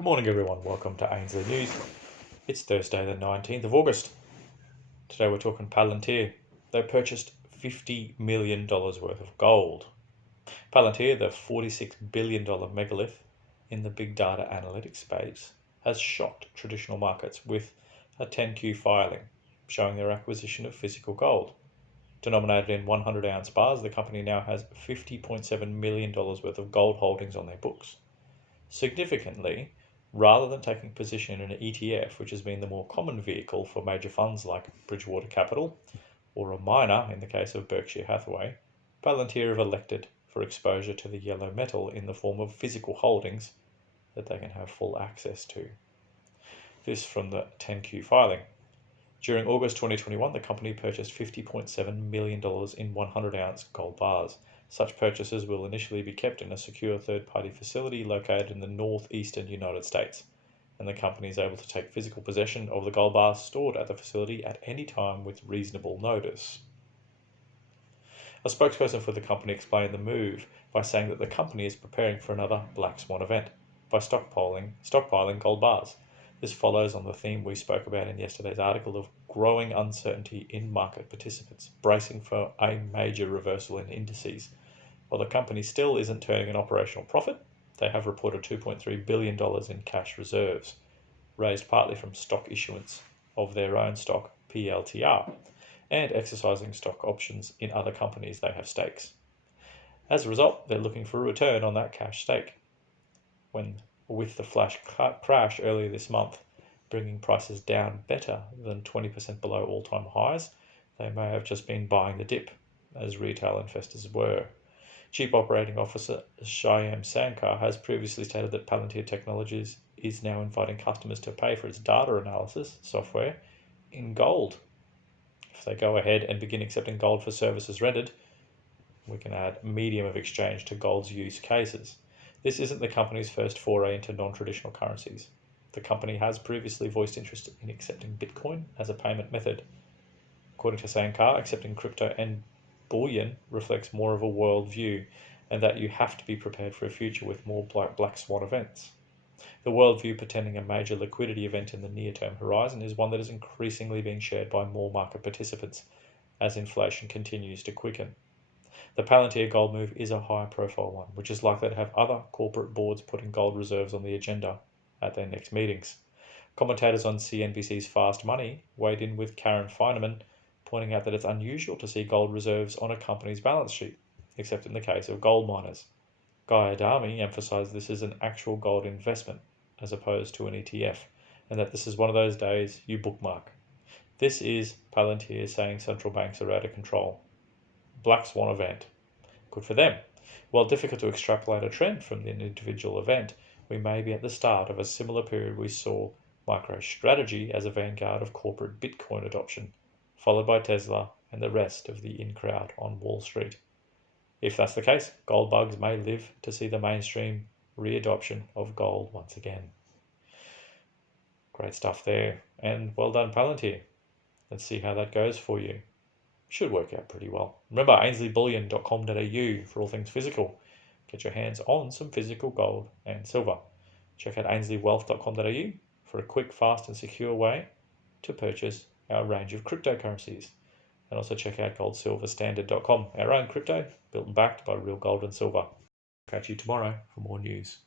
Good morning, everyone. Welcome to Ainsley News. It's Thursday, the 19th of August. Today we're talking Palantir. They purchased $50 million worth of gold. Palantir, the $46 billion megalith in the big data analytics space, has shocked traditional markets with a 10Q filing showing their acquisition of physical gold. Denominated in 100-ounce bars, the company now has $50.7 million worth of gold holdings on their books. Significantly, rather than taking position in an ETF, which has been the more common vehicle for major funds like Bridgewater Capital, or a miner in the case of Berkshire Hathaway, Palantir have elected for exposure to the yellow metal in the form of physical holdings that they can have full access to. This from the 10Q filing. During August 2021, the company purchased $50.7 million in 100-ounce gold bars. Such purchases will initially be kept in a secure third-party facility located in the northeastern United States, and the company is able to take physical possession of the gold bars stored at the facility at any time with reasonable notice. A spokesperson for the company explained the move by saying that the company is preparing for another black swan event by stockpiling gold bars. This follows on the theme we spoke about in yesterday's article of growing uncertainty in market participants, bracing for a major reversal in indices. While the company still isn't turning an operational profit, they have reported $2.3 billion in cash reserves, raised partly from stock issuance of their own stock, PLTR, and exercising stock options in other companies they have stakes. As a result, they're looking for a return on that cash stake. With the flash crash earlier this month, bringing prices down better than 20% below all-time highs, they may have just been buying the dip, as retail investors were. Chief Operating Officer Shyam Sankar has previously stated that Palantir Technologies is now inviting customers to pay for its data analysis software in gold. If they go ahead and begin accepting gold for services rendered, we can add medium of exchange to gold's use cases. This isn't the company's first foray into non-traditional currencies. The company has previously voiced interest in accepting Bitcoin as a payment method. According to Sankar, accepting crypto and bullion reflects more of a world view, and that you have to be prepared for a future with more black swan events. The worldview pretending a major liquidity event in the near-term horizon is one that is increasingly being shared by more market participants as inflation continues to quicken. The Palantir gold move is a high-profile one, which is likely to have other corporate boards putting gold reserves on the agenda at their next meetings. Commentators on CNBC's Fast Money weighed in with Karen Finerman, pointing out that it's unusual to see gold reserves on a company's balance sheet, except in the case of gold miners. Guy Adami emphasized this is an actual gold investment as opposed to an ETF, and that this is one of those days you bookmark. This is Palantir saying central banks are out of control. Black swan event. Good for them. While difficult to extrapolate a trend from an individual event, we may be at the start of a similar period we saw MicroStrategy as a vanguard of corporate Bitcoin adoption, followed by Tesla and the rest of the in-crowd on Wall Street. If that's the case, gold bugs may live to see the mainstream re-adoption of gold once again. Great stuff there, and well done Palantir. Let's see how that goes for you. Should work out pretty well. Remember, ainsleyBullion.com.au for all things physical. Get your hands on some physical gold and silver. Check out ainsleywealth.com.au for a quick, fast and secure way to purchase our range of cryptocurrencies. And also check out goldsilverstandard.com, our own crypto built and backed by real gold and silver. Catch you tomorrow for more news.